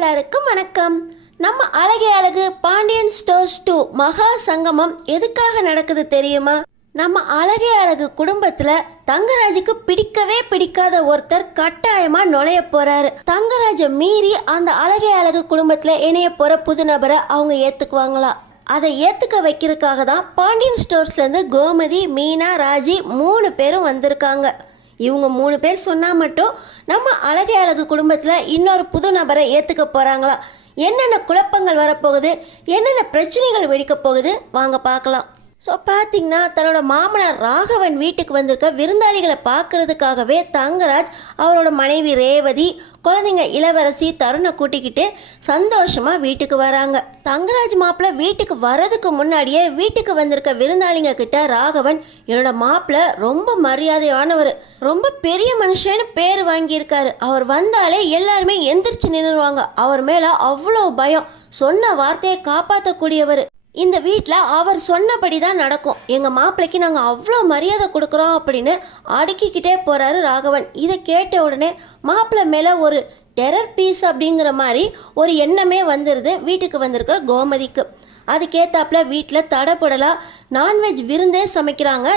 எல்லாருக்கும் வணக்கம். நம்ம அழகே அழகு பாண்டியன் ஸ்டோர்ஸ் 2 மகா சங்கமம் எதுக்காக நடக்குது தெரியுமா? நம்ம அழகே அழகு குடும்பத்துல தங்கராஜுக்கு பிடிக்கவே பிடிக்காத ஒருத்தர் கட்டாயமா நுழைய போறாரு. தங்கராஜ மீறி அந்த அழகே அழகு குடும்பத்துல இணைய போற புது நபரை அவங்க ஏத்துக்குவாங்களா? அதை ஏத்துக்க வைக்கிறதுக்காக தான் பாண்டியன் ஸ்டோர்ஸ்ல இருந்து கோமதி, மீனா, ராஜி 3 பேரும் வந்திருக்காங்க. இவங்க 3 பேர் சொன்னால் மட்டும் நம்ம அழகே அழகு குடும்பத்தில் இன்னொரு புது நபரை ஏற்றுக்க போகிறாங்களா? என்னென்ன குழப்பங்கள் வரப்போகுது, என்னென்ன பிரச்சனைகள் வெடிக்க போகுது, வாங்க பார்க்கலாம். ஸோ பார்த்தீங்கன்னா தன்னோட மாமனார் ராகவன் வீட்டுக்கு வந்திருக்க விருந்தாளிகளை பார்க்கறதுக்காகவே தங்கராஜ் அவரோட மனைவி ரேவதி, குழந்தைங்க இளவரசி, தருணை கூட்டிக்கிட்டு சந்தோஷமாக வீட்டுக்கு வராங்க. தங்கராஜ் மாப்பிள்ளை வீட்டுக்கு வர்றதுக்கு முன்னாடியே வீட்டுக்கு வந்திருக்க விருந்தாளிங்க கிட்ட ராகவன், என்னோட மாப்பிள்ளை ரொம்ப மரியாதையானவர், ரொம்ப பெரிய மனுஷன்னு பேர் வாங்கியிருக்காரு, அவர் வந்தாலே எல்லாருமே எந்திரிச்சு நின்றுவாங்க, அவர் மேலே அவ்வளோ பயம், சொன்ன வார்த்தையை காப்பாற்றக்கூடியவர், இந்த வீட்டில் அவர் சொன்னபடி தான் நடக்கும், எங்கள் மாப்பிள்ளைக்கு நாங்கள் அவ்வளோ மரியாதை கொடுக்குறோம் அப்படின்னு அடுக்கிக்கிட்டே போகிறாரு ராகவன். இதை கேட்ட உடனே மாப்பிள்ளை மேலே ஒரு டெரர் பீஸ் அப்படிங்கிற மாதிரி ஒரு எண்ணமே வந்துடுது வீட்டுக்கு வந்திருக்கிற கோமதிக்கு. அதுக்கேற்றாப்புல வீட்டில் தடப்படலாம் நான்வெஜ் விருந்தே சமைக்கிறாங்க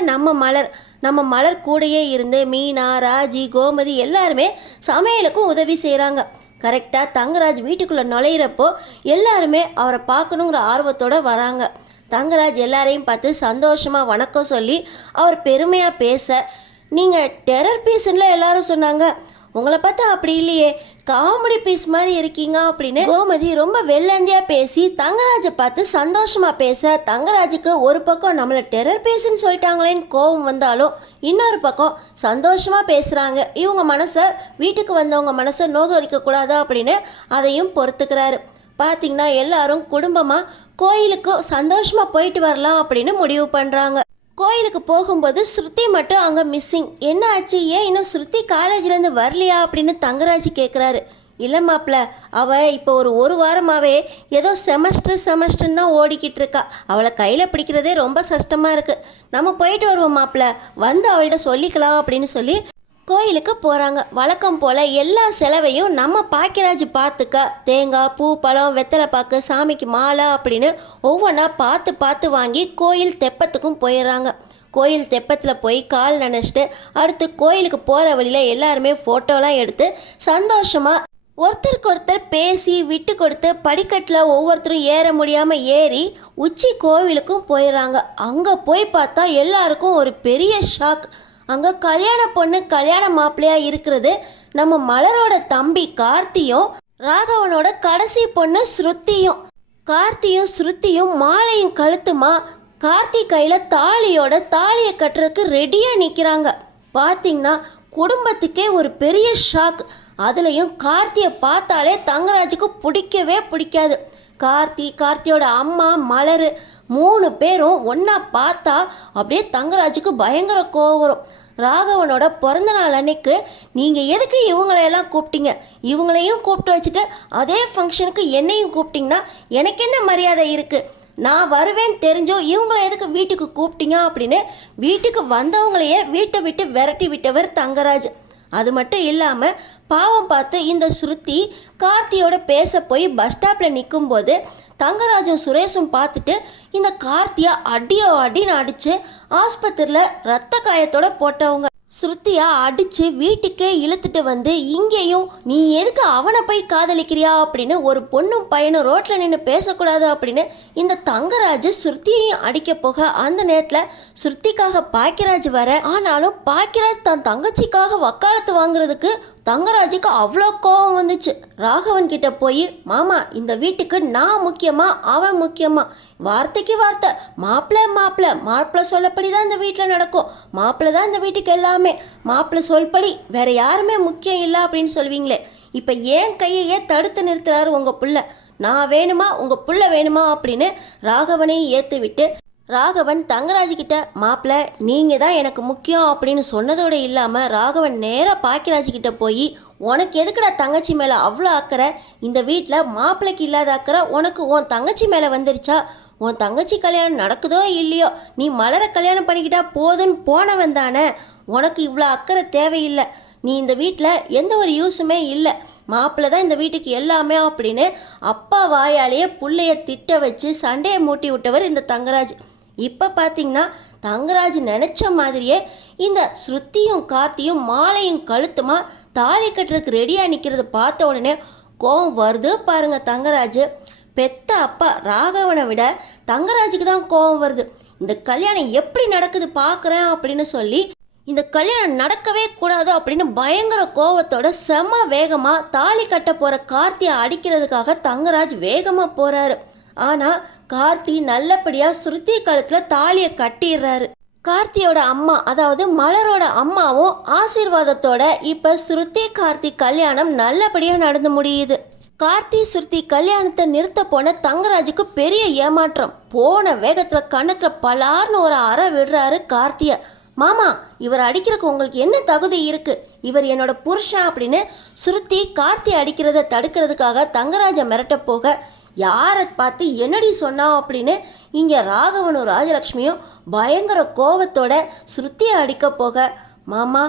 நம்ம மலர் கூடையே இருந்து மீனா, ராஜி, கோமதி எல்லாருமே சமையலுக்கும் உதவி செய்கிறாங்க. கரெக்டாக தங்கராஜ் வீட்டுக்குள்ளே நுழையிறப்போ எல்லாருமே அவரை பார்க்கணுங்கிற ஆர்வத்தோடு வராங்க. தங்கராஜ் எல்லாரையும் பார்த்து சந்தோஷமாக வணக்கம் சொல்லி அவர் பெருமையாக பேச, நீங்கள் டெரர் பீஸ்ன்னு எல்லாரும் சொன்னாங்க, உங்களை பார்த்தா அப்படி இல்லையே, காமெடி பீஸ் மாதிரி இருக்கீங்க அப்படின்னு கோமதி ரொம்ப வெள்ளந்தியாக பேசி தங்கராஜை பார்த்து சந்தோஷமாக பேச, தங்கராஜுக்கு ஒரு பக்கம் நம்மளை டெரர் பீஸ்ன்னு சொல்லிட்டாங்களேன்னு கோபம் வந்தாலும் இன்னொரு பக்கம் சந்தோஷமாக பேசுகிறாங்க, இவங்க மனசை, வீட்டுக்கு வந்தவங்க மனசை நோகடிக்கக்கூடாதா அப்படின்னு அதையும் பொறுத்துக்கிறாரு. பார்த்திங்கன்னா எல்லாரும் குடும்பமாக கோயிலுக்கு சந்தோஷமாக போயிட்டு வரலாம் அப்படின்னு முடிவு பண்ணுறாங்க. கோயிலுக்கு போகும்போது ஸ்ருதி மட்டும் அங்கே மிஸ்ஸிங். என்ன ஆச்சு, ஏன் இன்னும் ஸ்ருதி காலேஜ்லேருந்து வரலையா அப்படின்னு தங்கராஜ் கேட்குறாரு. இல்லை மாப்பிள்ள, அவள் இப்போ ஒரு வாரமாகவே ஏதோ செமஸ்டர்னு தான் ஓடிக்கிட்டு இருக்கா, அவளை கையில் பிடிக்கிறதே ரொம்ப கஷ்டமாக இருக்குது, நம்ம போயிட்டு வருவோம் மாப்பிள்ள, வந்து அவள்கிட்ட சொல்லிக்கலாம் அப்படின்னு சொல்லி கோயிலுக்கு போகிறாங்க. வழக்கம் போல் எல்லா செலவையும் நம்ம பாக்கியராஜ் பார்த்துக்க, தேங்காய், பூ, பழம், வெத்தலை பாக்கு, சாமிக்கு மாலை அப்படின்னு ஒவ்வொன்றா பார்த்து வாங்கி கோயில் தெப்பத்துக்கும் போயிடுறாங்க. கோயில் தெப்பத்தில் போய் கால் நனைச்சிட்டு அடுத்து கோயிலுக்கு போகிற வழியில் எல்லாருமே ஃபோட்டோலாம் எடுத்து சந்தோஷமாக ஒருத்தருக்கு ஒருத்தர் பேசி விட்டு கொடுத்து படிக்கட்டில் ஒவ்வொருத்தரும் ஏற முடியாமல் ஏறி உச்சி கோவிலுக்கும் போயிடுறாங்க. அங்கே போய் பார்த்தா எல்லாருக்கும் ஒரு பெரிய ஷாக். அங்கே கல்யாண பொண்ணு கல்யாண மாப்பிள்ளையாக இருக்கிறது நம்ம மலரோட தம்பி கார்த்தியும், ராகவனோட கடைசி பொண்ணு ஸ்ருதியும். கார்த்தியும் ஸ்ருதியும் மாலையும் கழுத்துமா கார்த்தி கையில் தாலியை கட்டுறதுக்கு ரெடியாக நிற்கிறாங்க. பார்த்திங்கன்னா குடும்பத்துக்கே ஒரு பெரிய ஷாக். அதுலேயும் கார்த்தியை பார்த்தாலே தங்கராஜுக்கு பிடிக்கவே பிடிக்காது. கார்த்தியோட அம்மா மலர் 3 பேரும் ஒன்றா பார்த்தா அப்படியே தங்கராஜுக்கு பயங்கர கோவம் வரும். ராகவனோட பிறந்த நாள் அன்னைக்கு நீங்கள் எதுக்கு இவங்களையெல்லாம் கூப்பிட்டீங்க, இவங்களையும் கூப்பிட்டு வச்சுட்டு அதே ஃபங்க்ஷனுக்கு என்னையும் கூப்பிட்டிங்கன்னா எனக்கு என்ன மரியாதை இருக்குது, நான் வருவேன்னு தெரிஞ்சோ இவங்கள எதுக்கு வீட்டுக்கு கூப்பிட்டீங்க அப்படின்னு வீட்டுக்கு வந்தவங்களையே வீட்டை விட்டு விரட்டி விட்டவர் தங்கராஜ். அது மட்டும் இல்லாமல் பாவம் பார்த்து இந்த ஸ்ருதி கார்த்தியோட பேச போய் பஸ் ஸ்டாப்பில் நிற்கும்போது தங்கராஜும் சுரேஷும் பார்த்துட்டு இந்த கார்த்தியை அடின்னு அடித்து ஆஸ்பத்திரியில் ரத்த காயத்தோட போட்டவங்க. ஸ்ருதியை அடித்து வீட்டுக்கே இழுத்துட்டு வந்து இங்கேயும் நீ எதுக்கு அவனை போய் காதலிக்கிறியா அப்படின்னு ஒரு பொண்ணும் பையனும் ரோட்டில் நின்று பேசக்கூடாது அப்படின்னு இந்த தங்கராஜ் ஸ்ருதியையும் அடிக்க போக அந்த நேரத்தில் ஸ்ருதிக்காக பாக்கியராஜ் வர, ஆனாலும் பாக்கியராஜ் தன் தங்கச்சிக்காக வக்காலத்து வாங்குறதுக்கு தங்கராஜுக்கு அவ்வளோ கோபம் வந்துச்சு. ராகவன் கிட்ட போய், மாமா இந்த வீட்டுக்கு நான் முக்கியமா அவன் முக்கியமா, வார்த்தைக்கு வார்த்தை, மாப்பிள்ளை சொல்லப்படி தான் இந்த வீட்டில் நடக்கும், மாப்பிள்ளை தான் இந்த வீட்டுக்கு எல்லாமே, மாப்பிள்ளை சொல்படி வேற யாருமே முக்கியம் இல்லை அப்படின்னு சொல்வீங்களே, இப்போ ஏன் கையையே தடுத்து நிறுத்துறாரு உங்கள் புள்ள, நான் வேணுமா உங்கள் புள்ள வேணுமா அப்படின்னு ராகவனையும் ஏற்று விட்டு ராகவன் தங்கராஜ்கிட்ட, மாப்பிள்ளை நீங்கள் தான் எனக்கு முக்கியம் அப்படின்னு சொன்னதோடு இல்லாமல் ராகவன் நேராக பாக்கியராஜ்கிட்ட போய், உனக்கு எதுக்குடா தங்கச்சி மேலே அவ்வளோ அக்கறை, இந்த வீட்டில் மாப்பிள்ளைக்கு இல்லாத அக்கறை உனக்கு உன் தங்கச்சி மேலே வந்துருச்சா, உன் தங்கச்சி கல்யாணம் நடக்குதோ இல்லையோ நீ மலரை கல்யாணம் பண்ணிக்கிட்டா போதுன்னு போனவன் தானே, உனக்கு இவ்வளோ அக்கறை தேவையில்லை, நீ இந்த வீட்டில் எந்த ஒரு யூஸுமே இல்லை, மாப்பிள்ளை தான் இந்த வீட்டுக்கு எல்லாமே அப்படின்னு அப்பா வாயாலேயே புள்ளைய திட்ட வச்சு சண்டையை மூட்டி விட்டவர் இந்த தங்கராஜ். இப்போ பார்த்தீங்கன்னா தங்கராஜ் நினச்ச மாதிரியே இந்த ஸ்ருதியும் கார்த்தியும் மாலையும் கழுத்துமா தாலி கட்டுறதுக்கு ரெடியாக நிற்கிறத பார்த்த உடனே கோவம் வருது பாருங்க தங்கராஜ். பெத்த அப்பா ராகவனை விட தங்கராஜுக்கு தான் கோவம் வருது. இந்த கல்யாணம் எப்படி நடக்குது பார்க்குறேன் அப்படின்னு சொல்லி இந்த கல்யாணம் நடக்கவே கூடாது அப்படின்னு பயங்கர கோவத்தோட செம்ம வேகமாக தாலி கட்ட போகிற கார்த்தியை அடிக்கிறதுக்காக தங்கராஜ் வேகமாக போகிறாரு. ஆனால் கார்த்தி நல்லபடியாக ஸ்ருதி கழுத்தில் தாலியை கட்டிடுறாரு. கார்த்தியோட அம்மா அதாவது மலரோட அம்மாவும் ஆசீர்வாதத்தோட இப்போ ஸ்ருதி கார்த்தி கல்யாணம் நல்லபடியாக நடந்து முடியுது. கார்த்தி ஸ்ருதி கல்யாணத்தை நிறுத்த போன தங்கராஜுக்கு பெரிய ஏமாற்றம். போன வேகத்தில் கண்ணத்தில் பலார்னு ஒரு அறை விடுறாரு கார்த்தியை. மாமா, இவர் அடிக்கிறதுக்கு உங்களுக்கு என்ன தகுதி இருக்கு? இவர் என்னோட புருஷன் அப்படின்னு ஸ்ருதி கார்த்தி அடிக்கிறத தடுக்கிறதுக்காக தங்கராஜை மிரட்ட போக யாரை பார்த்து என்னடி சொன்னா அப்படின்னு இங்கே ராகவனும் ராஜலக்ஷ்மியும் பயங்கர கோவத்தோட ஸ்ருதியை அடிக்க போக, மாமா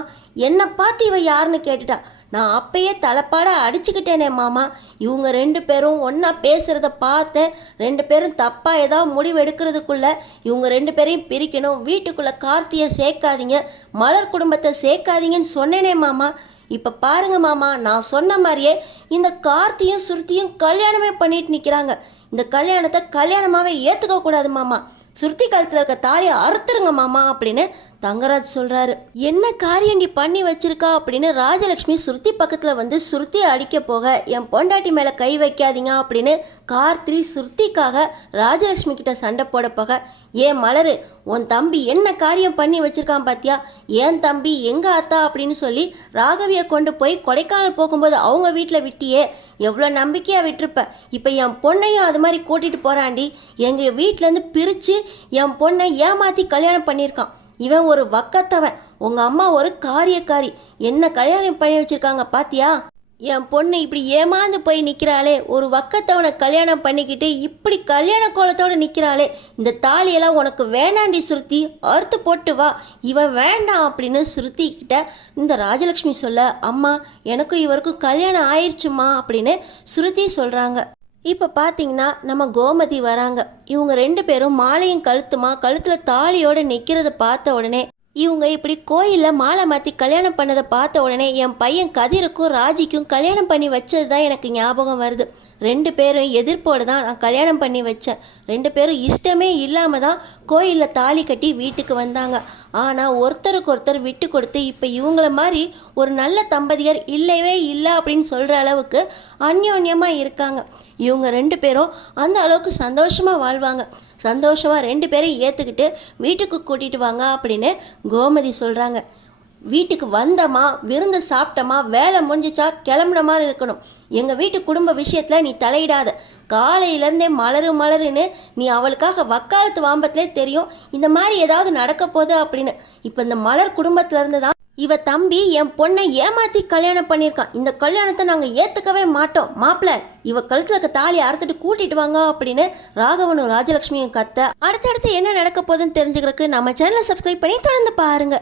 என்னை பார்த்து இவ யாருன்னு கேட்டுட்டா. நான் அப்பயே தலைப்பாட அடிச்சுக்கிட்டேனே மாமா. இவங்க 2 பேரும் ஒன்றா பேசுகிறத பார்த்தேன். 2 பேரும் தப்பாக ஏதாவது முடிவு எடுக்கிறதுக்குள்ளே இவங்க 2 பேரையும் பிரிக்கணும். வீட்டுக்குள்ளே கார்த்தியை சேர்க்காதீங்க, மலர் குடும்பத்தை சேர்க்காதீங்கன்னு சொன்னேனே மாமா. இப்போ பாருங்க மாமா, நான் சொன்ன மாதிரியே இந்த கார்த்தியும் ஸ்ருதியும் கல்யாணமே பண்ணிட்டு நிற்கிறாங்க. இந்த கல்யாணத்தை கல்யாணமாகவே ஏற்றுக்க கூடாது மாமா. ஸ்ருதி கழுத்தில் இருக்க தாலியை அறுத்துருங்க மாமா அப்படின்னு தங்கராஜ் சொல்கிறாரு. என்ன காரியண்டி பண்ணி வச்சிருக்கா அப்படின்னு ராஜலக்ஷ்மி ஸ்ருதி பக்கத்தில் வந்து ஸ்ருதியை அடிக்க போக, என் பொண்டாட்டி மேலே கை வைக்காதீங்க அப்படின்னு கார்த்தி ஸ்ருதிக்காக ராஜலக்ஷ்மி கிட்ட சண்டை போட போக, ஏன் மலரு, உன் தம்பி என்ன காரியம் பண்ணி வச்சிருக்கான் பாத்தியா? ஏன் தம்பி எங்க அத்தா அப்படின்னு சொல்லி ராகவியை கொண்டு போய் கொடைக்கானல் போகும்போது அவங்க வீட்டில் விட்டியே, எவ்வளோ நம்பிக்கையாக விட்டுருப்ப. இப்போ என் பொண்ணையும் அது மாதிரி கூட்டிகிட்டு போகிறாண்டி. எங்கள் வீட்டிலேருந்து பிரித்து என் பொண்ணை ஏமாற்றி கல்யாணம் பண்ணியிருக்கான். இவன் ஒரு வக்கத்தவன், உங்கள் அம்மா ஒரு காரியக்காரி. என்ன கல்யாணம் பண்ணி வச்சுருக்காங்க பாத்தியா? என் பொண்ணு இப்படி ஏமாந்து போய் நிற்கிறாளே, ஒரு வக்கத்தவனை கல்யாணம் பண்ணிக்கிட்டு இப்படி கல்யாண கோலத்தோடு நிற்கிறாளே, இந்த தாலியெல்லாம் உனக்கு வேணாண்டி ஸ்ருதி, அறுத்து போட்டு வா, இவன் வேண்டாம் அப்படின்னு ஸ்ருதி கிட்ட இந்த ராஜலக்ஷ்மி சொல்ல, அம்மா எனக்கும் இவருக்கும் கல்யாணம் ஆயிடுச்சுமா அப்படின்னு ஸ்ருதி சொல்கிறாங்க. இப்போ பார்த்தீங்கன்னா நம்ம கோமதி வராங்க. இவங்க 2 பேரும் மாலையும் கழுத்துமா கழுத்தில் தாலியோடு நிற்கிறத பார்த்த உடனே, இவங்க இப்படி கோயிலில் மாலை மாற்றி கல்யாணம் பண்ணதை பார்த்த உடனே என் பையன் கதிருக்கும் ராஜிக்கும் கல்யாணம் பண்ணி வச்சது தான் எனக்கு ஞாபகம் வருது. 2 பேரும் எதிர்ப்போடு தான் நான் கல்யாணம் பண்ணி வச்சேன். 2 பேரும் இஷ்டமே இல்லாமல் தான் கோயிலில் தாலி கட்டி வீட்டுக்கு வந்தாங்க. ஆனால் ஒருத்தருக்கு ஒருத்தர் விட்டு கொடுத்து இப்போ இவங்கள மாதிரி ஒரு நல்ல தம்பதியர் இல்லவே இல்லை அப்படின்னு சொல்கிற அளவுக்கு அந்யோன்யமாக இருக்காங்க. இவங்க 2 பேரும் அந்த அளவுக்கு சந்தோஷமாக வாழ்வாங்க. சந்தோஷமாக 2 பேரையும் ஏற்றுக்கிட்டு வீட்டுக்கு கூட்டிகிட்டு வாங்க அப்படின்னு கோமதி சொல்கிறாங்க. வீட்டுக்கு வந்தமா, விருந்து சாப்பிட்டமா, வேலை முடிஞ்சிச்சா கிளம்புன மாதிரி இருக்கணும். எங்கள் வீட்டு குடும்ப விஷயத்தில் நீ தலையிடாத. காலையிலேருந்தே மலரு மலருன்னு நீ அவளுக்காக வக்காலத்து வாம்பத்திலே தெரியும் இந்த மாதிரி ஏதாவது நடக்க போகுது அப்படின்னு. இப்போ இந்த மலர் குடும்பத்திலேருந்து தான் இவ தம்பி என் பொண்ணை ஏமாற்றி கல்யாணம் பண்ணியிருக்கான். இந்த கல்யாணத்தை நாங்கள் ஏற்றுக்கவே மாட்டோம். மாப்பிள்ள, இவ கழுத்தில் இருக்க தாலி அறுத்துட்டு கூட்டிட்டு வாங்க அப்படின்னு ராகவனும் ராஜலக்ஷ்மியும் கத்த. அடுத்தடுத்து என்ன நடக்க போகுதுன்னு தெரிஞ்சுக்கிறதுக்கு நம்ம சேனலை சப்ஸ்கிரைப் பண்ணி தொடர்ந்து பாருங்க.